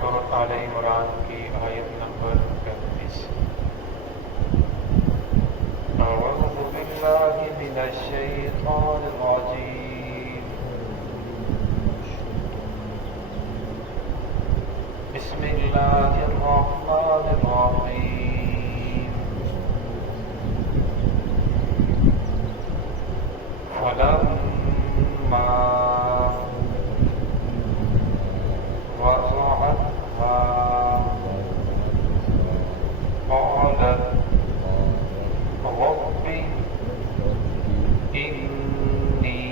سورۃ آل عمران کی آیت نمبر 35۔ اعوذ باللہ من الشیطان الرجیم، بسم اللہ الرحمن الرحیم۔ فلما وضعتها قالت رب إني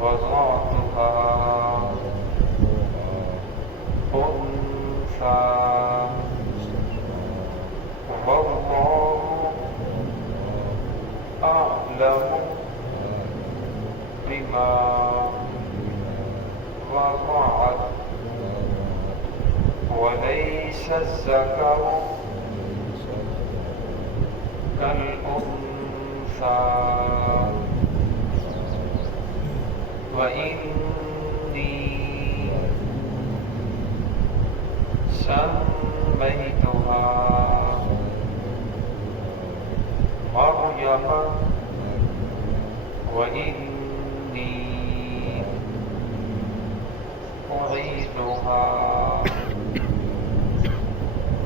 وضعتها أنثى والله أعلم بما وضعت وليس الذكر كالأنثى وإني سميتها مريم وإني أعيذها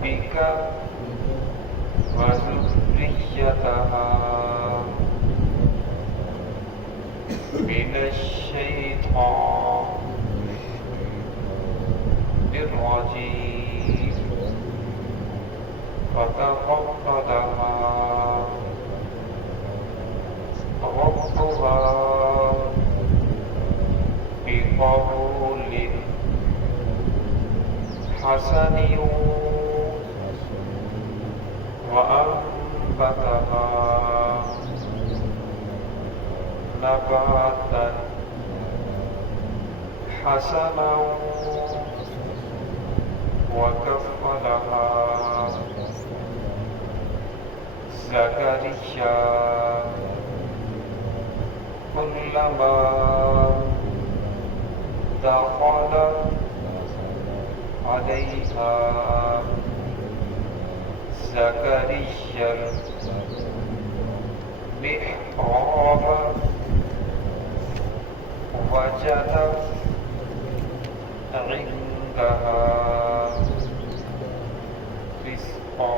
بك وذريتها من الشيطان الرجيم فتقبلها ربها بقبول حسن وأنبتها نباتا حسنا وكفلها زكريا كلما دخل عليها زكريا المحراب وجد عندها رزقا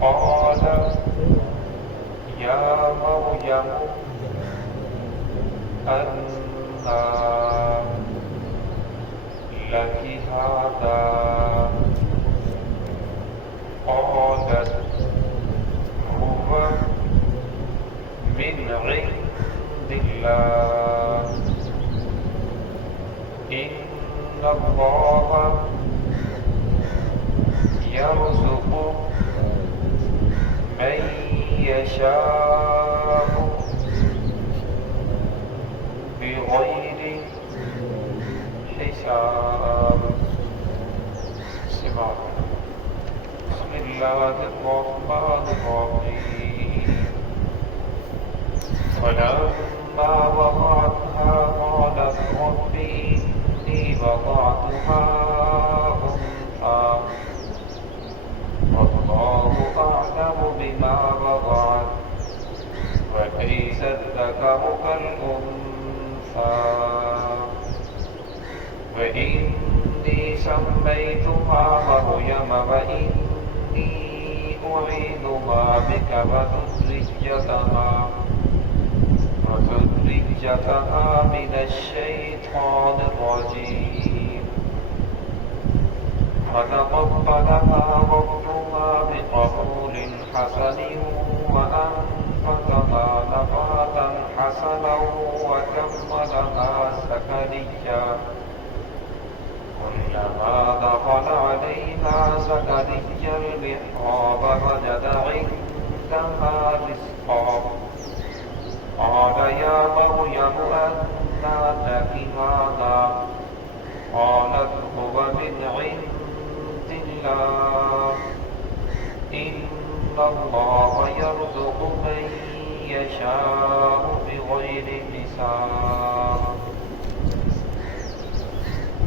قال يا مريم أنى لك هذا قالت هو من عند الله إن الله يرزق من يشاء بغير حساب۔ بسم الله الرحمن الرحيم۔ فلما وضعتها قالت رب إني وضعتها أنثى والله أعلم بما وضعت وليس الذكر كالأنثى وإني سميتها مريم وإني أعيذها بك وذريتها من الشيطان الرجيم فتقبلها ربها بقبول حسن وأنبتها نباتا حسنا وكملها زكريا كلما دخل عليها زكريا المحراب وجد عندها رزقا قال يا مريم أنى لك هذا قالت هو من عند الله إن الله يرزق من يشاء بغير حساب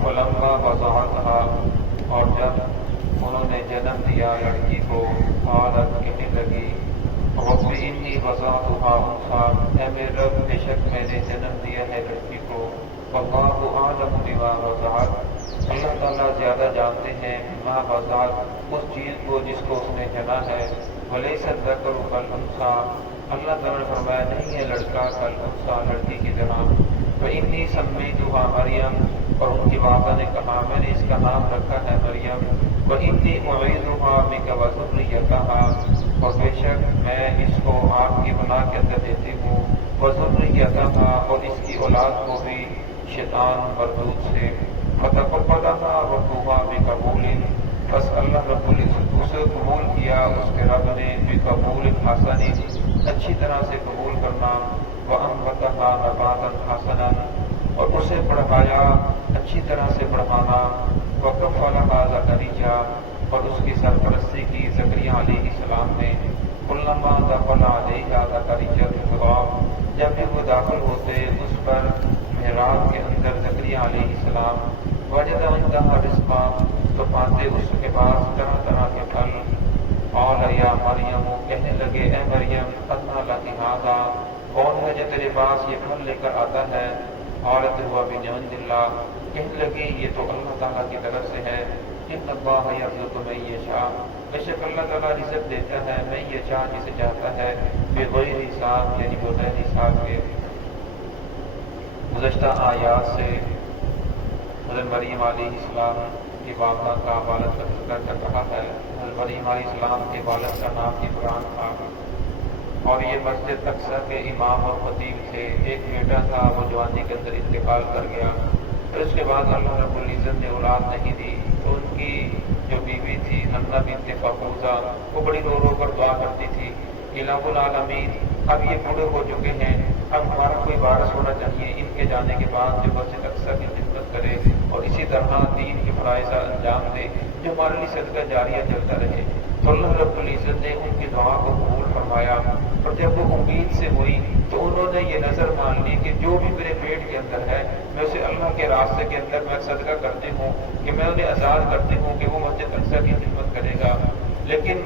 ولما وضعتها اور جب انہوں نے جنم دیا لڑکی کو قالت کہنے لگی رب انی وضعتها انثى اے میرے رب بے شک میں نے جنم دیا ہے لڑکی کو واللہ اعلم بما وضعت اللہ تعالیٰ زیادہ جانتے ہیں بما وضعت اس چیز کو جس کو اس نے جنا ہے ولیس الذکر کالانثی اللہ تعالیٰ نے فرمایا نہیں ہے لڑکا کالانثی لڑکی کی طرح وانی سمیتها مریم اور ان کی والدہ نے کہا میں نے اس کا نام رکھا ہے مریم وانی اعیذها بک وذریتها اور بے شک میں اس کو آپ کی پناہ کے اندر دیتی ہوں وذریتها اور اس کی اولاد کو بھی شیطان مردود سے فتقبلها ربها بقبول بس اللہ رب العزت اسے قبول کیا اس کے رب نے بقبول حسن اچھی طرح سے قبول کرنا وانبتها نباتا حسنا اور اسے بڑھایا اچھی طرح سے بڑھانا وکفلها زکریا اور اس کی سرپرستی کی زکریا علیہ السلام نے کلما دخل علیہا زکریا المحراب جب بھی وہ داخل ہوتے اس پر محراب کے اندر زکریا علیہ السلام وجد عندها رزقا تو پاتے اس کے پاس طرح طرح کے پھل قال یا مریم کہنے لگے اے مریم انا لک ھذا کون ہے جو تیرے پاس یہ پھل لے کر آتا ہے قالت هو من عند اللہ کہنے لگی یہ تو اللہ تعالیٰ کی طرف سے ہے ان اللہ یرزق من یشاء بے شک اللہ تعالیٰ رزق دیتا ہے من یشاء جسے چاہتا ہے بغیر حساب یعنی بغیر حساب کے گزشتہ آیات سے حضرت مریم علیہ السلام کی والدہ کا والد کا ذکر کر رہا ہے حضرت مریم علیہ السلام کے والد کا نام عمران تھا اور یہ مسجد اقصی کے امام اور خطیب تھے ایک بیٹا تھا وہ جوانی کے اندر انتقال کر گیا پھر اس کے بعد اللہ رب العزت نے اولاد نہیں دی تو ان کی جو بیوی تھی حنہ بنت فقوزہ وہ بڑی رو رو کر دعا کرتی تھی الہ العالمین اب یہ بوڑھے ہو چکے ہیں اب ہمارا کوئی وارث ہونا چاہیے ان کے جانے کے بعد جو مسجد اقصی کی خدمت کرے اور اسی طرح دین کی فرائض انجام دے جو ہمارے لیے صدقہ جاریہ چلتا رہے تو اللہ رب العزت نے ان کی دعا کو قبول فرمایا اور جب وہ امید سے ہوئی تو انہوں نے یہ نظر مان لی کہ جو بھی میرے پیٹ کے اندر ہے میں اسے اللہ کے راستے کے اندر میں صدقہ کرتی ہوں کہ میں انہیں آزاد کرتی ہوں کہ وہ مسجد اقصی کی خدمت کرے گا لیکن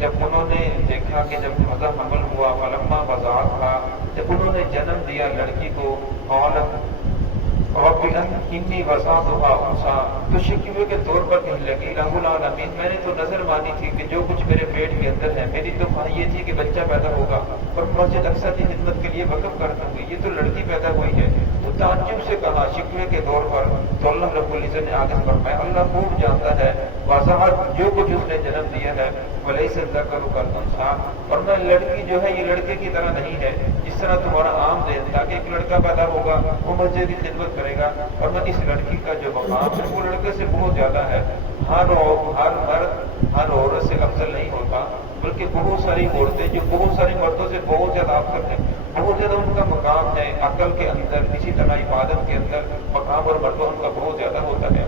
جب انہوں نے دیکھا کہ جب مزہ حمل ہوا فلما وضعتها جب انہوں نے جنم دیا لڑکی کو قالت رب انی وضعتها انثى تو شکوے کے طور پر کہنے لگی رب العالمین میں نے تو نظر مانی تھی کہ جو کچھ میرے پیٹ کے اندر ہے میری تو خواہش یہ تھی کہ بچہ پیدا ہوگا اور مسجد اقصی کی خدمت کے لیے وقف کر دوں گی یہ تو لڑکی پیدا ہوئی ہے تو تعجب سے کہا شکوے کے طور پر تو اللہ رب العزت نے آگے فرمایا اللہ خوب جانتا ہے وضاحت جو کچھ اس نے جنم دیا ہے ولیس الذکر کالانثی اور میں لڑکی جو ہے یہ لڑکے کی طرح نہیں ہے جس طرح تمہارا عام دین تھا کہ ایک لڑکا پیدا ہوگا وہ مسجد کی خدمت کرے گا اور میں اس لڑکی کا جو مقام ہے وہ لڑکے سے بہت زیادہ ہے ہر مرد ہر عورت سے افضل نہیں ہوتا بلکہ بہت ساری عورتیں جو بہت سارے مردوں سے بہت زیادہ افضل ہیں بہت زیادہ ان کا مقام ہے عقل کے اندر اسی طرح عبادت کے اندر مقام اور مرتبہ ان کا بہت زیادہ ہوتا ہے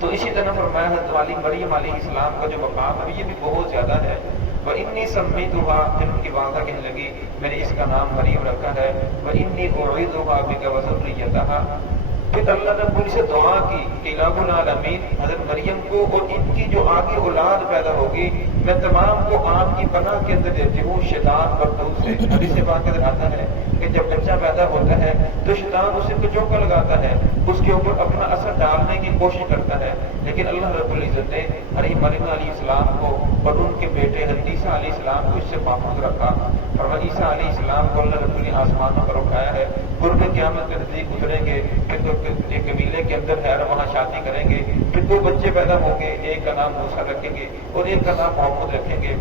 تو اسی طرح فرمایا حضرت والی مریم علیہ السلام کا جو مقام ہے یہ بھی بہت زیادہ ہے وَإِنِّي سَمَّيْتُهَا پھر ان کی والدہ کہنے لگی میں نے اس کا نام مریم رکھا ہے وَإِنِّي أُعِيذُهَا بِكَ وَذُرِّيَّتَهَا پھر اللہ نے ان سے دعا کی کہ الہ العالمین حضرت مریم کو اور ان کی جو آگے اولاد پیدا ہوگی میں تمام کو آپ کی پناہ کے اندر دیتی ہوں شیطان مردود سے حدیث پاک کے اندر آتا ہے کہ جب بچہ پیدا ہوتا ہے تو شیطان اسے کچوکا لگاتا ہے اس کے اوپر اپنا اثر ڈالنے کی کوشش کرتا ہے لیکن اللہ رب العزت نے مریم علیہ السلام کو اور ان کے بیٹے عیسیٰ علیہ السلام کو اس سے محفوظ رکھا اور عیسیٰ علیہ السلام کو اللہ رب العزت آسمانوں پر اٹھایا ہے قرب قیامت کے نزدیک گزریں گے پھر ایک قبیلے کے اندر ہے وہاں شادی کریں گے پھر دو بچے پیدا ہوں گے ایک کا نام موسیٰ رکھیں گے اور ایک کا نام محمد رکھیں گے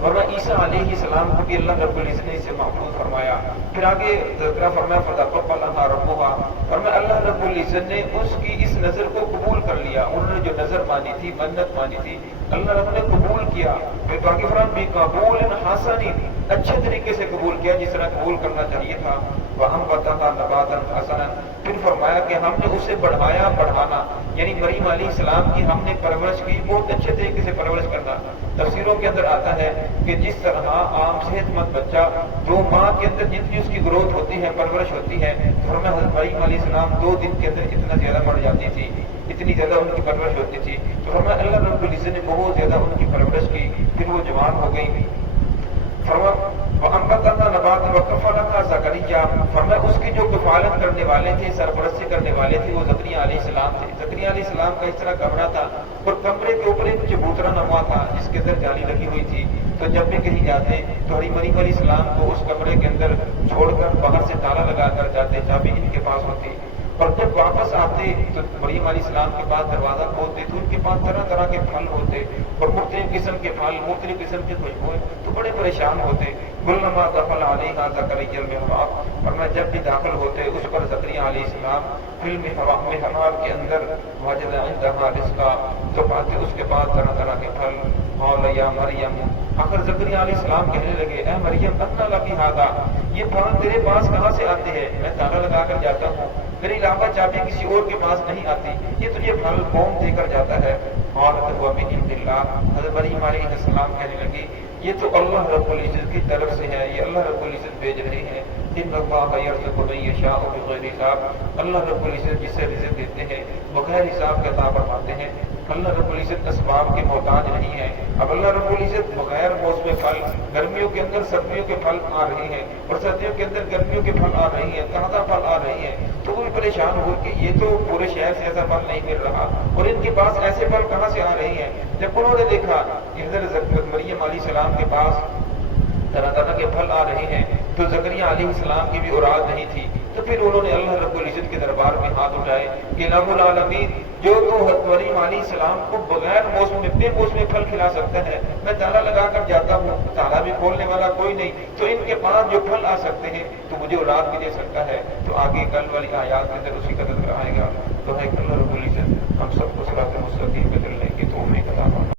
اور عیسیٰ علیہ السلام کو بھی اللہ رب العزت نے اسے محفوظ فرمایا پھر آگے ذکر فرمایا فتقبلها ربها اور اللہ رب العزت نے اس کی اس نظر کو قبول کر لیا انہوں نے جو نظر مانی تھی منت مانی تھی اللہ رب نے قبول کیا پھر آگے فرمایا بقبول حسن اچھے طریقے سے قبول کیا جس طرح قبول کرنا چاہیے تھا وَأَنبَتَهَا نَبَاتًا حَسَنًا، پھر فرمایا کہ ہم نے اسے بڑھایا بڑھانا، یعنی مریم علیہ السلام کی ہم نے پرورش کی، بہت اچھے طریقے سے پرورش کرنا۔ تفسیروں کے اندر آتا ہے کہ جس طرح عام صحت مند بچہ جو ماں کے اندر جتنی اس کی گروتھ ہوتی ہے، پرورش ہوتی ہے، فرمایا حضرت مریم علیہ السلام 2 دن کے اندر اتنا زیادہ بڑھ جاتی تھی، اتنی زیادہ ان کی پرورش ہوتی تھی۔ تو فرمایا اللہ رب العزت نے بہت زیادہ ان کی پرورش کی، پھر وہ جوان ہو گئی۔ فرمایا وَأَنبَتَنَا نَبَاتًا وَكَفَّلَنَا زَكَرِيَّا، فرمایا اس کی جو کفالت کرنے والے تھے، سرپرستی کرنے والے تھے، وہ زکریا علیہ السلام تھے۔ زکریا علیہ السلام کا اس طرح کمرہ تھا اور کمرے کے اوپر ایک چبوترا نما تھا جس کے اندر جالی لگی ہوئی تھی، تو جب بھی کہیں جاتے تو حضرت مریم علیہ السلام کو اس کمرے کے اندر چھوڑ کر باہر سے تالا لگا کر جاتے، چابی ان کے پاس ہوتی، اور جب واپس آتے تو مریم علیہ السلام کے پاس دروازہ کھولتے تو ان کے پاس طرح طرح کے پھل ہوتے اور مختلف قسم کے پھل، مختلف قسم کی خوشبوئیں، تو بڑے پریشان ہوتے۔ کلما دخل علیہا زکریا المحراب، اور میں جب بھی داخل ہوتے اس پر زکریا علیہ السلام فی المحراب کے اندر وجد عندہا رزقا، تو پاتے اس کے پاس طرح طرح کے پھل۔ قال یا مریم، آخر زکریا علیہ السلام کہنے لگے اے مریم انا لکی ھذا، یہ پھل تیرے پاس کہاں سے آتے ہیں؟ میں تالا لگا کر جاتا ہوں، میرے علاوہ چابی کسی اور کے پاس نہیں آتی، یہ تجھے پھل کون دے کر جاتا ہے؟ قالت هو من عند اللہ، حضرت مریم علیہ السلام کہنے لگی یہ تو اللہ رب العزت کی طرف سے ہے، یہ اللہ رب العزت بھیج رہے ہیں۔ ان اللہ یرزق من یشاء بغیر حساب، اللہ رب العزت جسے رزق دیتے ہیں بغیر حساب کے عطا فرماتے ہیں۔ اللہ رب العزت اسباب کے محتاج نہیں ہے۔ اب اللہ رب العزت بغیر موسم پھل، گرمیوں کے اندر سردیوں کے پھل آ رہے ہیں اور سردیوں کے اندر گرمیوں کے پھل آ رہے ہیں، تازہ پھل آ رہے ہیں، تو وہ بھی پریشان ہو کہ یہ تو پورے شہر سے ایسا پھل نہیں مل رہا اور ان کے پاس ایسے پھل کہاں سے آ رہے ہیں۔ جب انہوں نے دیکھا کہ حضرت مریم علیہ السلام کے پاس طرح طرح کے پھل آ رہے ہیں تو زکریا علیہ السلام کی بھی اولاد نہیں تھی، تو پھر انہوں نے اللہ رب العزت کے دربار میں ہاتھ اٹھائے کہ الہ العالمین، جو تو مریم علیہ السلام کو بغیر موسم میں بے موسم پھل کھلا سکتا ہے، میں تالا لگا کر جاتا ہوں، تالا بھی کھولنے والا کوئی نہیں، تو ان کے پاس جو پھل آ سکتے ہیں تو مجھے اولاد بھی دے سکتا ہے۔ تو آگے کل والی آیات کے اندر اسی کا ذکر آئے گا۔ تو ہے کہ اللہ رب العزت ہم سب کو صراط مستقیم پہ چلنے کی توفیق عطا فرمائے۔